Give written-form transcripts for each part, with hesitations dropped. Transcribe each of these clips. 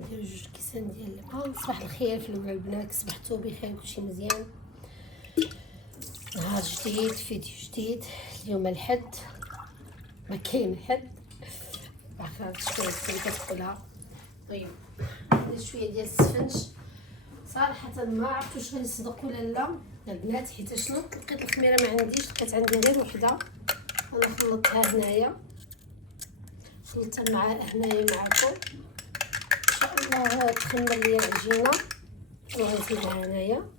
ندير 2 كيسان ديال الماء. صباح الخير في الاول البنات، صبحتوا بخير، كلشي مزيان. نهار جديد، فيديو جديد. اليوم الحد، ما كاين حد، عارفه شويه كتقولها. طيب ندير شويه ديال السفنج. صراحه ما عرفت واش غنصدق ولا لا البنات، حيت شنو لقيت الخميره ما عنديش، لقيت عندي غير وحده. انا خلطتها هنايا، خلطتها مع هنايا معكم. ان شاء الله تخمر لي العجينه وغنزيدها هنايا.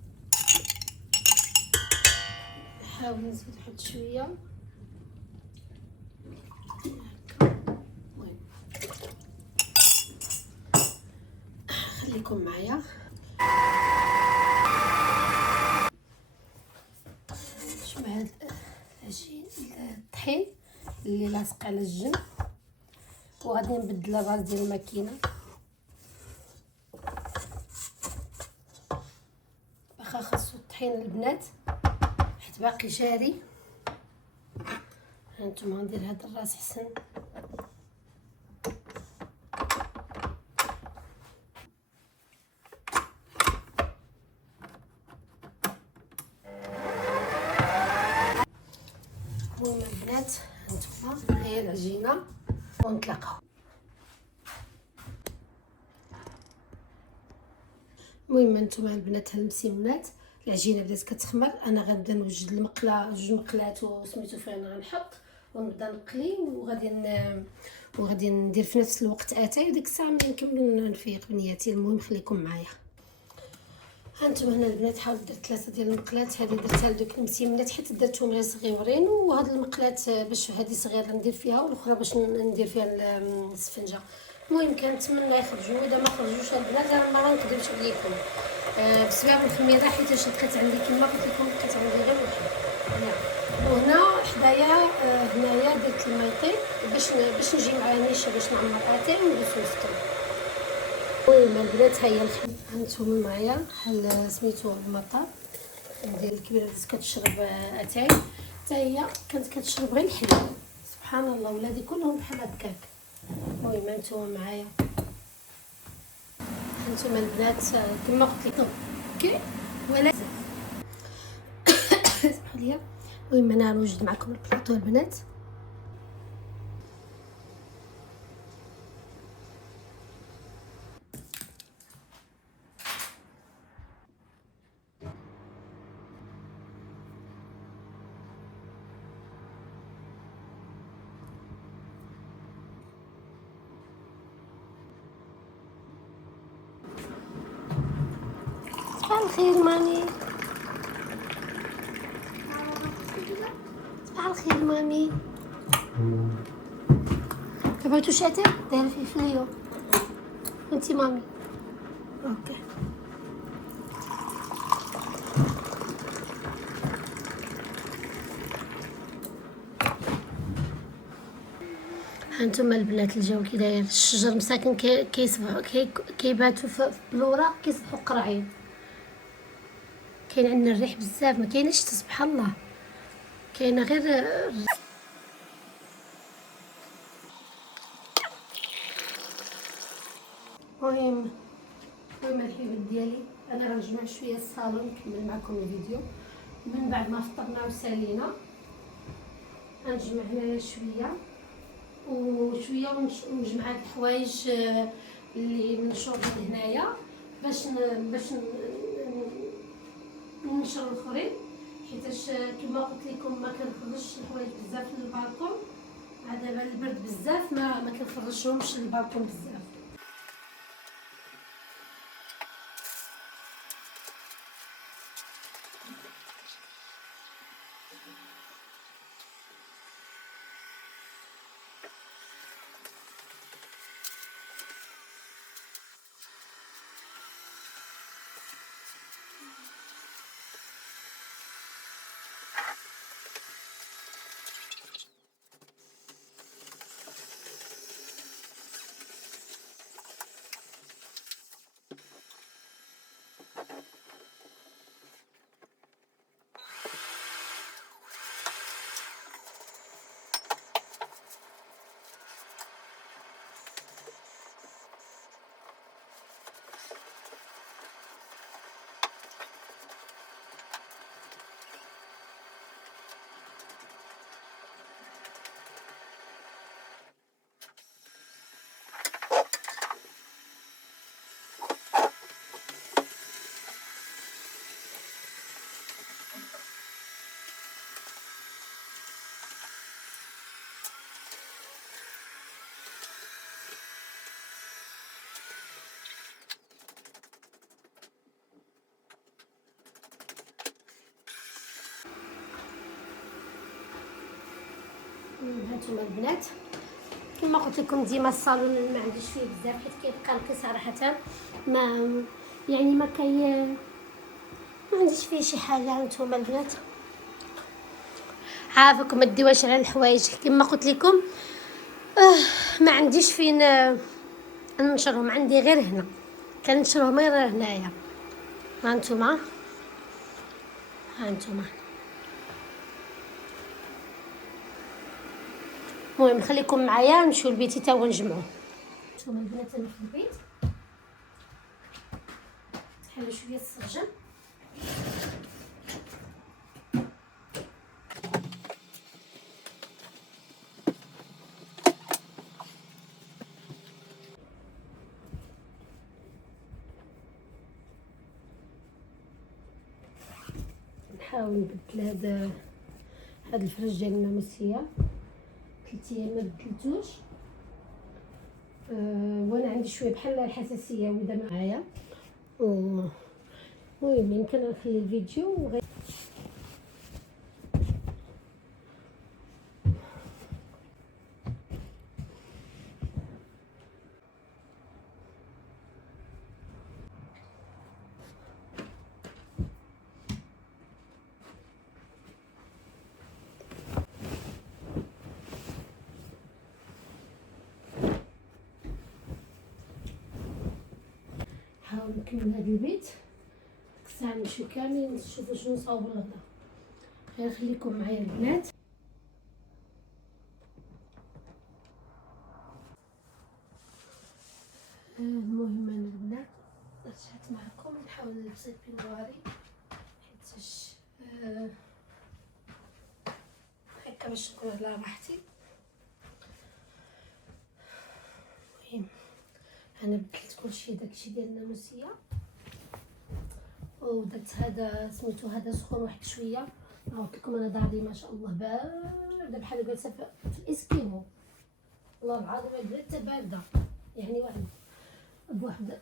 نحاول نزيد واحد شويه هكا. المهم خليكم معايا. شوف هاد العجين الطحين اللي لاصق على الجنب، وغادي نبدل الراس ديال الماكينه. واخا خاصو الطحين البنات حيت باقي جاري. هانتوما ندير هاد الراس حسن. المهم البنات هانتوما هي العجينه ونطلقها. المهم هانتوما البنات هالمسيمونات، العجينه بدات كتخمر. انا غنبدا نوجد المقله، 2 مقلات وسميتو فين غنحط ونبدا نقلي، وغادي ندير في نفس الوقت اتاي. وديك الساعه ملي نكمل نفيق بنياتي. المهم خليكم معايا. هانتوما هنا البنات حاولت درت 3 ديال المقلات. هذه درتها لدوك المسيمنات حيت درتهم غير صغيورين، وهاد المقلات باش هذه صغيره ندير فيها، والاخرى باش ندير فيها السفنجه. المهم كنتمنى يخرجوا، اذا ما خرجوش البنات انا ما غنكذبش عليكم بسبب الخميره، حيت لقيت عندي كما قلت لكم لقيت عندي غير واحد هنا. وهنا حدايا هنايا درت الميطي باش نجي مع نيشه باش نعمر اتاي وندوز نفطر. المهم البنات هيا هانتوما معايا بحال سميتو المطار ديال الكبيره اللي كتشرب اتاي، حتى هي كانت كتشرب غير الحليب. سبحان الله، ولادي كلهم بحال هكاك. المهم هانتوما معايا، هانتوما البنات كما قلت لكم كي ولا اسمحوا لي. المهم انا نوجد معكم البلاطو البنات. صباح الخير مامي، صباح الخير مامي. بغيتوش اتاي دايره فيه فليو وانتي مامي. اوكي هانتوما البنات الجو كي داير، الشجر مساكن كيصبحوا كيباتوا في الوراق كيصبحوا قرعين. كاين عندنا الريح بزاف، ما كاينش سبحان الله، كاينه غير المهم الحبيبات ديالي انا غنجمع شويه الصالون نكمل معكم الفيديو من بعد ما فطرنا وسالينا. غنجمع هنايا شويه وشويه ونجمع هاد الحوايج اللي منشور هنايا باش ننشر الاخرين، حيتاش كما قلت لكم ما كنخرجش الحوايج بزاف للبالكون. دابا البرد بزاف ما كنخرجهمش للبالكون بزاف. هانتوما البنات كما قلت لكم ديما الصالون ما عنديش فيه بزاف حيت كيبقى نقي صراحه، ما يعني ما عنديش فيه شي حاجه. هانتوما البنات عافاكم ما ديوهاش على الحوايج كما قلت لكم. ما عنديش فين ننشرهم، عندي غير هنا كنشرهم غير هنايا. هانتوما المهم خليكم معايا نمشيو لبيتي تا ونجمعو. هانتوما البنات انا في البيت نحلو شويه السرجم. نحاول نبدل هاد الفرش ديال الماموسيه 3 ايام ما بدلتوش. وانا عندي شويه بحال الحساسيه ودا معايا. المهم يمكن نخلي الفيديو نحاول نكمل هذا البيت. ديك الساعه نمشيو كاملين نشوفوا شنو نصاوبوا لغدا. غير خليكم معايا البنات. المهم انا البنات رجعت معكم نحاول نلبس البنواري حيتاش هكا باش نكون على راحتي. المهم انا بدلت كلشي داكشي ديال الناموسيه ودرت هذا سميتو هذا سخون واحد شويه. قلت لكم انا داري ما شاء الله بارده بحال جالسه في الاسكيمو. والله العظيم بلات بارده يعني واحد بواحد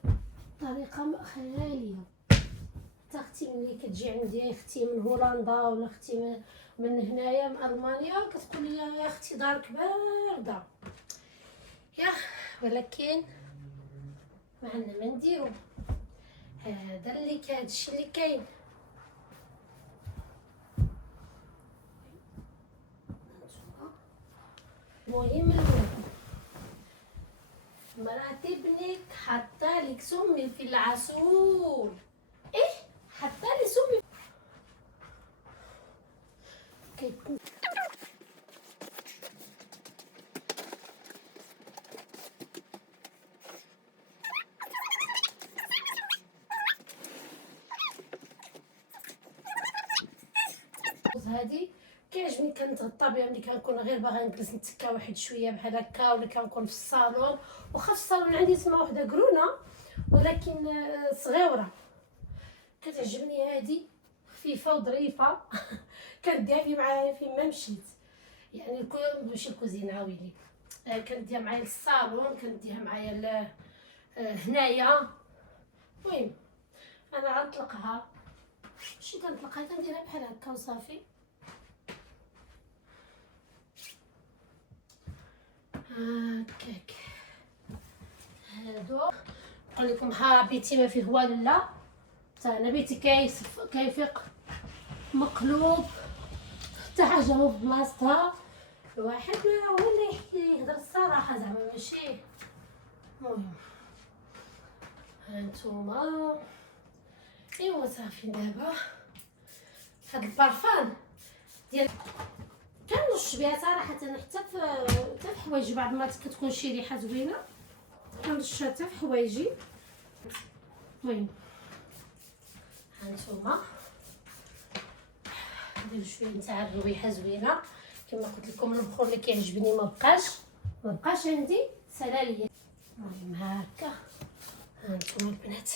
الطريقه خياليه. حتى اختي ملي كتجي عندي اختي من هولندا ولا اختي من هنايا من المانيا كتقول لي يا اختي دارك بارده يا، ولكن ما عندنا ما نديرو. هذا اللي كاين الشيء اللي كاين. المهم مراتي بنيك حاطه لك سمي في العسول. ايه حاطه لي سمي هادي كيعجبني كنتغطى بها ملي كنكون غير باغا نجلس نتكا واحد شويه بحال هكا، ولا كنكون في الصالون. واخا في الصالون عندي تما وحده قرونه ولكن صغيره كتعجبني هادي خفيفه وظريفه. كنديها في معايا فين ما مشيت، يعني ماشي الكوزينه ويلي كنديها معايا للصالون، كنديها معايا هنايا. المهم انا غنطلقها ماشي كنطلقها كنديرها بحال هكا وصافي. هكاك هادو نقول لكم ها بيتي ما فيه والو. لا حتى انا بيتي كيفيق مقلوب حتى حاجه مو في بلاصتها. الواحد هو اللي يحكي يهضر الصراحه زعما ماشي. المهم هانتوما ايوا صافي. دابا هاد البارفان ديال كنرش بها صراحه حتى في حوايجي. بعض المرات كتكون شي ريحه زوينه كنرشها حتى في حوايجي. المهم هانتوما ندير شويه نتاع الرويحه زوينه. كما قلت لكم البخور اللي كيعجبني ما بقاش عندي سلاليه. المهم هكا هانتوما البنات.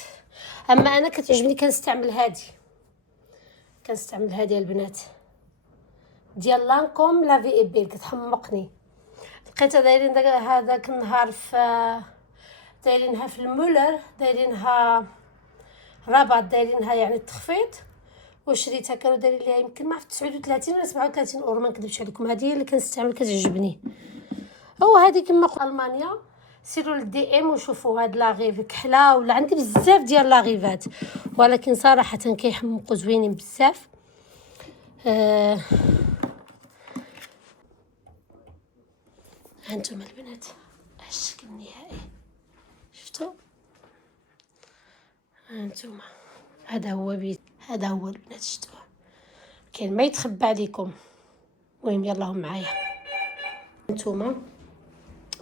اما انا كتعجبني كنستعمل هذه البنات ديال لانكوم لافي ايبيل كتحمقني. لقيتها دايرين هذاك النهار دايرينها في المولر، دايرينها رابط، دايرينها يعني التخفيض وشريتها كانوا دايرين ليها يمكن ما عرفت 39 ولا 37 اورو، ما نكذبش عليكم. هذه هي اللي كنستعمل كتعجبني. هو هذه كما قلت المانيا، سيروا للدي ام وشوفوا هاد لاغيف كحله، ولا عندي بزاف ديال لاغيفات ولكن صراحه كيحمقوا زوينين بزاف. هانتوما البنات الشكل النهائي، شفتوا؟ هانتوما هذا هو بيت، هذا هو البنات، شفتوه؟ كاين ما يتخبى عليكم. المهم يلا هم معايا. هانتوما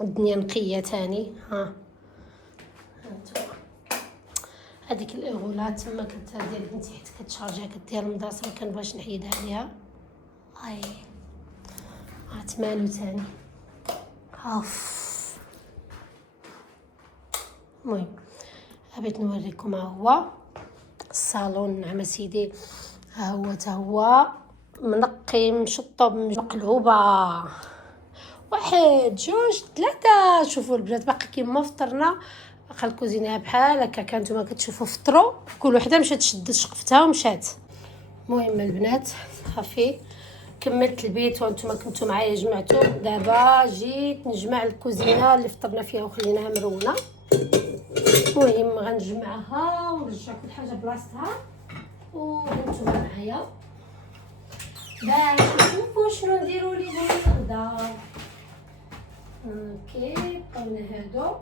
الدنيا نقيه تاني. ها هانتوما هذيك الاغولات تما ديال بنتي حيت كتشارجها كدير المدرسه، ما كنبغيش نحيدها عليها. هاي عتمالو تاني. اوف. المهم حبيت نوريكم. ها هو الصالون. نعم سيدي، ها هو تا هو منقي مشطب مقلوبه. واحد جوج ثلاثه. شوفوا البنات باقي كيما فطرنا، باقا الكوزينه بحال هكا. كانتوما كتشوفوا فطروا، كل وحده مشات شدت شقفتها ومشات. المهم البنات صافي كملت البيت وانتم كنتو معايا جمعتو. دابا جيت نجمع الكوزينه اللي فطرنا فيها وخليناها مرونه. المهم غنجمعها ونرجع كل حاجه بلاصتها وانتم معايا باش نشوفوا شنو نديروا ليهم الغدا. اوكي بقاونا هادو.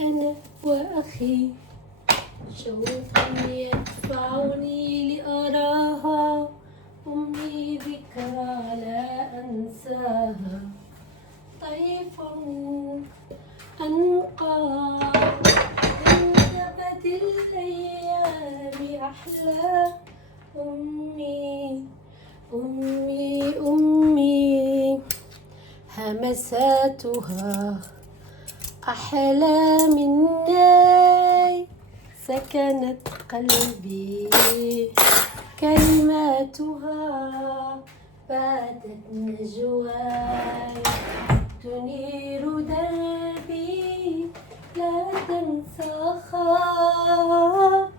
أنا وأخي شوقي يدفعني لأراها، أمي ذكرى لا أنساها، طيف أنقى من زبد الأيام أحلى. أمي أمي أمي همساتها أحلى مني، سكنت قلبي كلماتها، باتت نجواي تنير دربي. لا تنسى خاك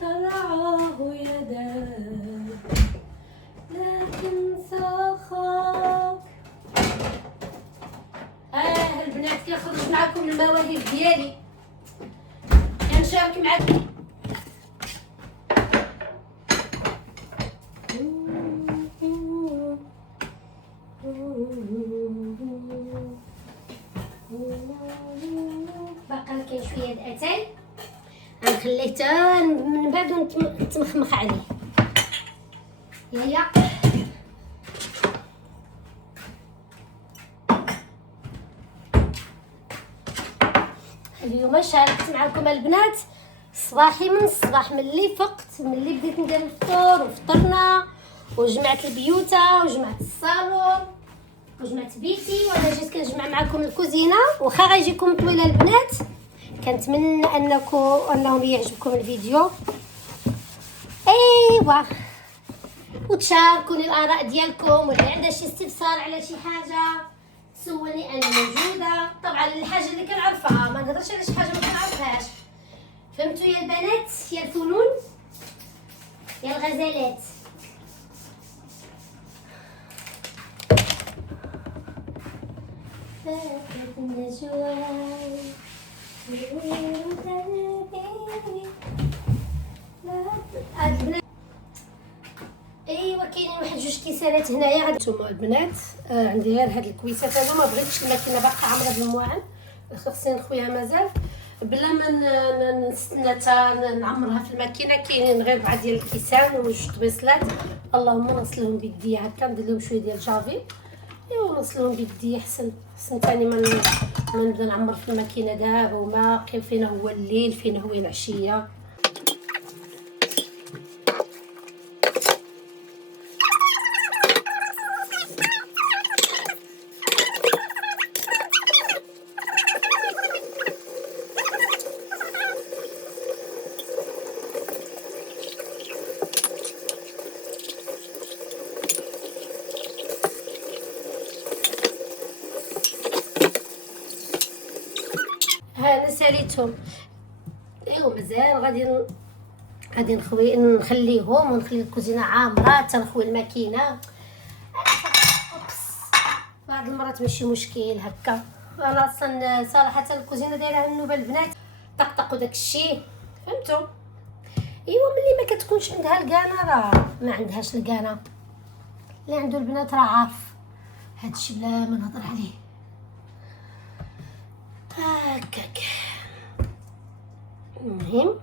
ترعاه يداك، لا تنسى خاك. البنات كنخرج معكم المواهب ديالي، كنشارك معكم. باقا كاين شويه د اتاي غنخليه حتى من بعد نتمخمخ عليه. يلا اليوم شاركت معكم البنات صباحي من الصباح، ملي فقت، ملي بديت ندير الفطور وفطرنا وجمعت البيوته وجمعت الصالون وجمعت بيتي، وانا جيت كنجمع معكم الكوزينه. واخا غيجيكم طويله البنات، كنتمنى انهم يعجبكم الفيديو. ايوا وتشاركوني الاراء ديالكم، واللي عنده شي استفسار على شي حاجه سولني انا موجوده. طبعا الحاجه اللي كنعرفها ما نهضرش على شي حاجه ما كنعرفهاش. فهمتوا يا البنات يا الفنون يا الغزالات؟ فاتت النجواي تنير دربي. البنات ايوا كاينين واحد جوج كيسانات هنايا. هانتوما البنات عندي غير هاد الكويسات هادو، ما بغيتش الماكينه باقا عامره بالمواعن، خصني نخويها مازال بلا ما نستنى حتى نعمرها في الماكينه. كاينين غير بعض ديال الكيسان وجوج طبيصلات، اللهم نغسلهم بيدي هكا، ندير لهم شويه ديال جافي ايوا نغسلهم بيدي احسن ثاني ما نبدا نعمر في الماكينه دابا وما فينا هو الليل فينا هو العشيه. ساليتهم. ايوا مازال غادي نخليهم ونخلي الكوزينه عامره تنخوي الماكينه. اوبس بعض المرات ماشي مشكل هكا. انا اصلا صراحه الكوزينه دايره النوبه البنات طقطقوا داك الشيء فهمتوا. ايوا ملي ما كتكونش عندها الكانه راه ما عندهاش الكانه. اللي عنده البنات راه عارف هادشي بلا ما نهضر عليه. هكاك المهم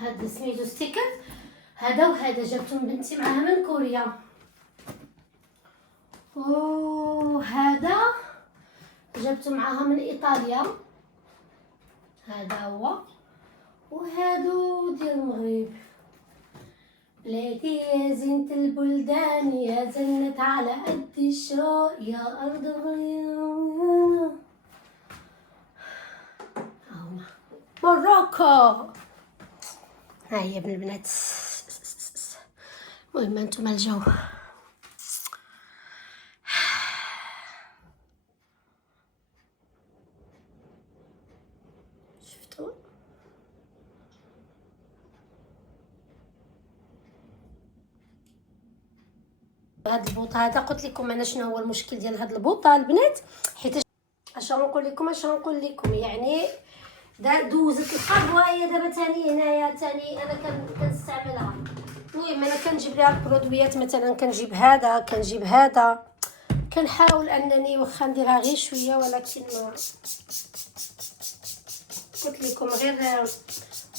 هذا سميتو ستيكر. هذا وهذا جابتهم بنتي معاها من كوريا. وهذا جابته معاها من ايطاليا. هذا هو. وهادو ديال المغرب. بلادي يا زينة البلدان يا جنة على قد الشوق يا أرض موروكو. ها هي ابن البنات. المهم انتم الجو. شفتوا هاد البوطه هذا قلت لكم انا شنو هو المشكل ديال هاد البوطه البنات. حيت اش نقول لكم يعني دوزت الحرب وهي دابا ثاني هنايا ثاني انا كنستعملها. المهم انا كنجيب ليها البرودويات مثلا كنجيب هذا كنحاول انني واخا نديرها غير شويه ولكن قلت لكم غير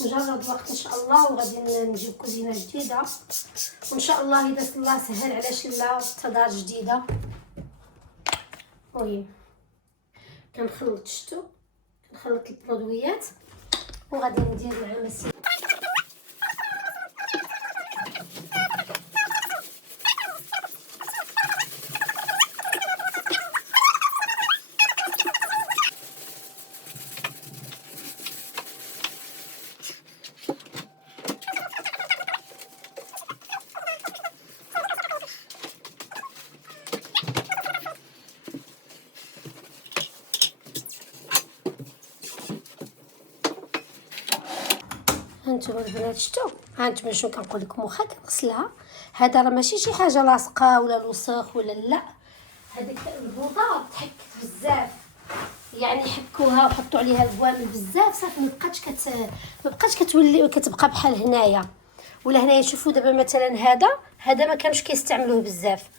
مجرد وقت ان شاء الله وغادي نجيب كوزينه جديده وان شاء الله اذا الله سهل علاش لا تدار جديده. المهم كنخلط البرودويات وغادي ندير مع مسيح. هانتوما البنات شفتوا هانتوما شنو كنقول لكم واخا كنغسلها هذا راه ماشي شي حاجه لاصقه ولا الوسخ ولا لا. هذيك البوطه تحكت بزاف يعني حكوها وحطوا عليها الكوامل بزاف صافي ما بقاش كتولي كتبقى بحال هنايا ولا هنايا. شوفوا دابا مثلا هذا ما كانوش كيستعملوه بزاف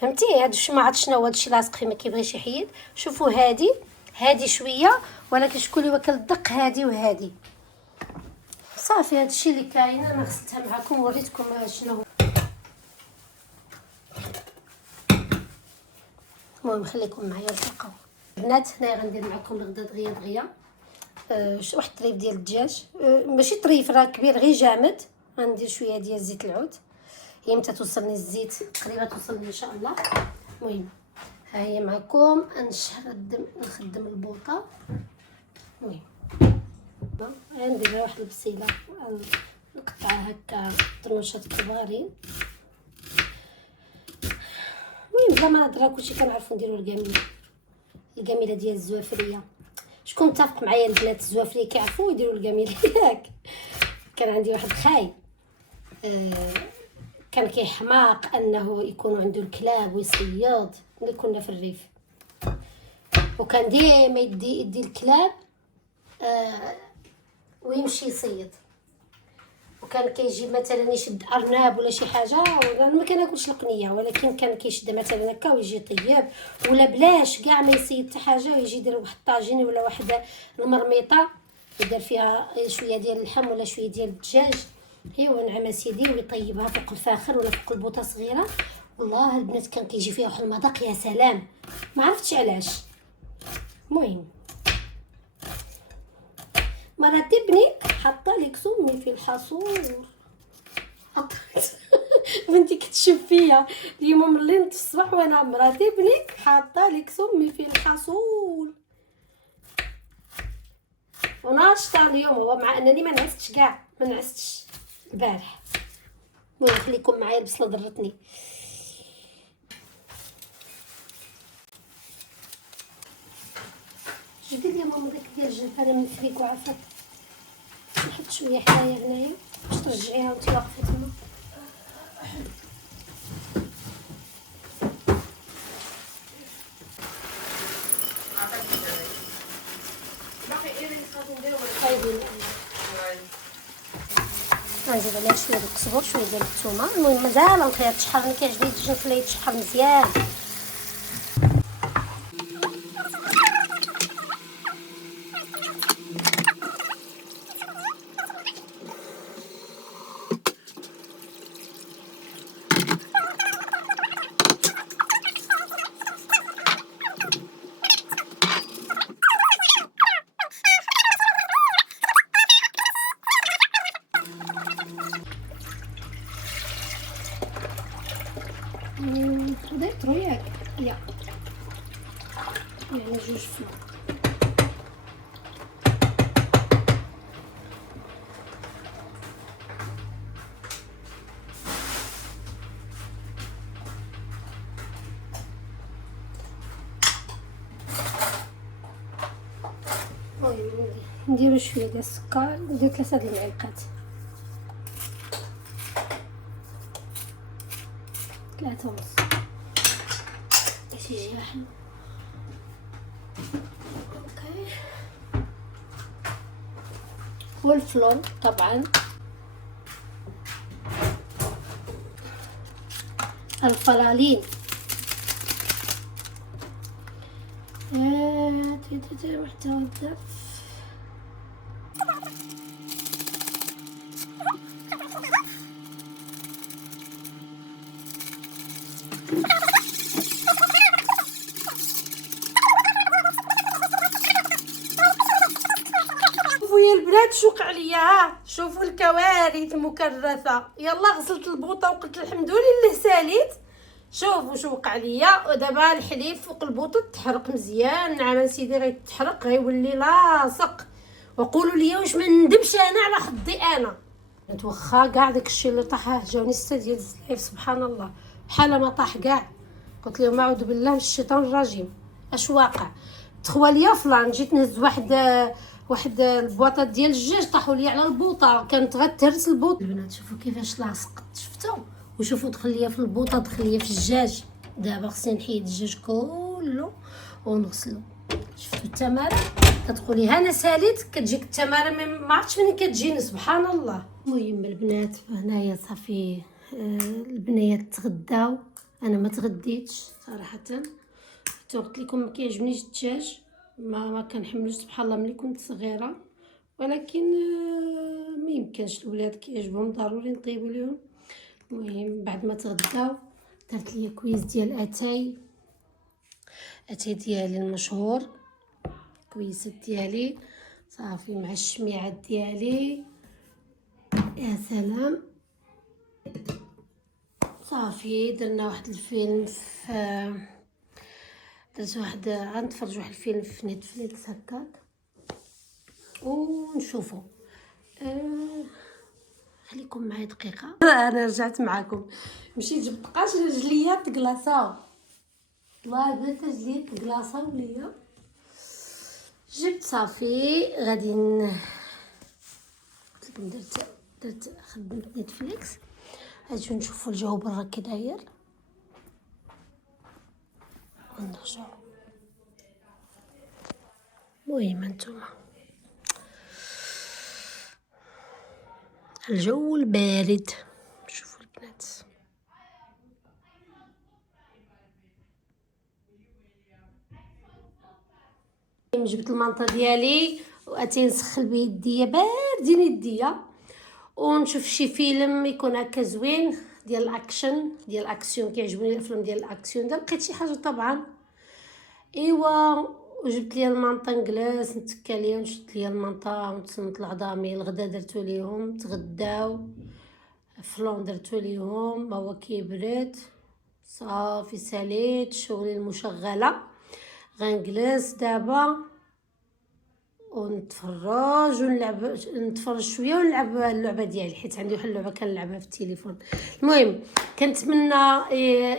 فهمتي. هذا ما عرفت شنو هو هادشي لاصق فيه ما كيبغيش يحيد. شوفوا هذه شويه ولكن شكون اللي واكل الدق هذه وهذه صافي. هادشي اللي كاين انا غسلتها معكم وريتكم شنو. المهم خليكم معايا نتلاقاو البنات. هنايا غندير معكم الغدا دغيا واحد الطريف ديال الدجاج ماشي طريف راه كبير غير جامد. غندير شويه ديال زيت العود هي متى توصلني الزيت قريبه توصلني ان شاء الله. المهم ها هي معكم نخدم البوطه. المهم غندير واحد البصيله نقطعها هكا طرونشات كبارين. المهم بلا ما نهضر كلشي كنعرفوا نديروا القميله ديال الزوافريه. شكون متفق معايا البنات الزوافريه كيعرفوا يديروا القميله ياك. كان عندي واحد خاي كان كيحماق انه يكون عنده الكلاب ويصيد ملي كنا في الريف وكان ديما يدي الكلاب ويمشي يصيد. وكان كيجيب مثلا يشد ارنب ولا شي حاجه وانا ما كناكلش القنيه ولكن كان كيشد مثلا هكا ويجي طيب ولا بلاش كاع ما يصيد حتى حاجه ويجي يدير واحد الطاجين ولا واحد المرميطه يدير فيها شويه ديال اللحم ولا شويه ديال الدجاج، ايوا نعم سيدي، ويطيبها فوق الفاخر ولا فوق البوطه صغيره. والله البنات كان كيجي فيها واحد المذاق يا سلام، ما عرفتش علاش. المهم مرات ابنك حاطه لك سمي في الحصور. بنتي كتشوف فيا اليوم ملي نض الصباح وانا مرات ابنك حاطه لك سمي في الحصول. وناشطه اليوم، هو مع انني ما نعستش كاع، ما نعستش البارح. المهم خليكم معايا، البصله ضرتني. جبدي لي ماما داك ديال الجلفانه من الفريكو عافاك، نحط شويه حدايا هنايا باش ترجعيها وانتي واقفه تما. غنزيد عليها شويه ديال القزبر، شويه ديال الثومه. المهم مازال نخليها تشحر، انا كيعجبني الدجاج نخليه يتشحر مزيان. درت رياك يا يعني جوج فلو. المهم نديرو شويه ديال السكر، ندير 3 د المعلقات، 3 ونص باش يجي حلو. اوكي، والفلون طبعا، الفلالين حتى ودف. شوفوا يا البنات شوق عليا، ها شوفوا الكوارث مكرثه. يلا غسلت البوطه وقلت الحمد لله ساليت. شوفوا شوق عليا، ودابا الحليب فوق البوطه تحرق مزيان. نعم سيدي غيتحرق، غيولي لاصق. وقولوا لي واش ما ندمش انا على خدي انا. واخا كاع داكشي اللي طاح جاوني 6 ديال الزلايف سبحان الله، بحال ما طاح كاع. قلت لهم اعوذ بالله من الشيطان الرجيم. اش واقع؟ تخواليا فلان جيت نهز واحد البواطات ديال الدجاج طاحوا لي على البوطه، كانت غتهرس البوطه. البنات شوفوا كيفاش لاصق، شفتوا؟ وشوفوا دخل ليا في البوطه، دخل ليا في الدجاج. دابا خصني نحيد الدجاج كله ونغسلو. شفتوا التماره؟ كتقولي ها انا ساليت، كتجيك التماره ما عرفتش منين كتجيني سبحان الله. المهم البنات هنايا صافي، البنيات تغداو، انا ما تغديتش صراحه. حتى قلت لكم ما كيعجبنيش الدجاج، ما كنحملوش سبحان الله ملي كنت صغيره، ولكن ما يمكنش الولاد كيعجبهم ضروري نطيبوا لهم. المهم بعد ما تغداو درت لي كويس ديال اتاي ديالي المشهور، كويسات ديالي صافي مع الشميعات ديالي. يا سلام، صافي درنا واحد الفيلم درت واحد غنتفرج واحد الفيلم في نتفليكس هكاك ونشوفو. خليكم معايا دقيقه. انا رجعت معاكم، مشيت جبت قاش رجليات تقلاصاو، والله بنات رجليات تقلاصاو ليا. جبت صافي غادي قلت لكم درت خدمت نتفليكس. اجيو نشوفوا الجو برا كي داير ونرجعو. المهم انتوما الجو البارد، شوفوا البنات. جبت المنطه ديالي واتي نسخن بيديا باردين يديا ونشوف شي فيلم يكون هكا زوين ديال الاكشن ديال الاكسيون. كيعجبوني الافلام ديال الاكسيون. لقيت شي حاجه طبعا ايوا وجبت لي المانطا نجلس نتكا ليهم. شدت لي المانطا ونتصنت العظامي. الغدا درتو ليهم تغداو فلون درتو ليهم. ما هو كيبرد صافي ساليت شغلي المشغله. غنجلس دابا ونتفرج ونلعب نتفرج شويه ونلعب اللعبه ديالي حيت عندي واحد اللعبه كنلعبها في التليفون. المهم كنتمنى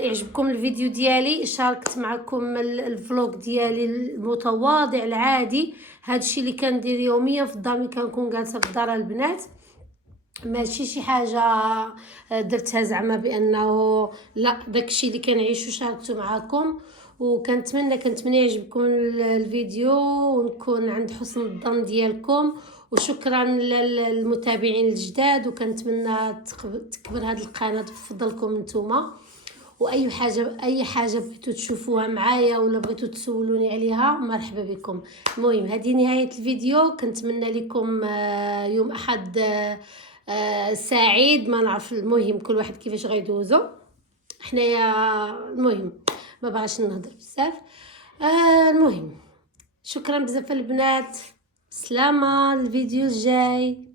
يعجبكم الفيديو ديالي. شاركت معكم الفلوق ديالي المتواضع العادي. هادشي اللي كندير يوميا في الدار ملي كنكون جالسه في دار البنات. ماشي شي حاجه درتها زعما بانه لا داكشي اللي كنعيشو شاركته معكم. كنتمنى يعجبكم الفيديو ونكون عند حسن الظن ديالكم. وشكرا للمتابعين الجداد وكنتمنى تكبر هذه القناه بفضلكم نتوما. واي حاجه بغيتو تشوفوها معايا ولا بغيتو تسولوني عليها مرحبا بكم. المهم هذه نهايه الفيديو. كنتمنى لكم يوم احد سعيد. ما نعرف المهم كل واحد كيفاش غيدوزو. حنايا المهم ما بغاش نهضر بزاف. المهم شكرا بزاف البنات. سلامه الفيديو الجاي.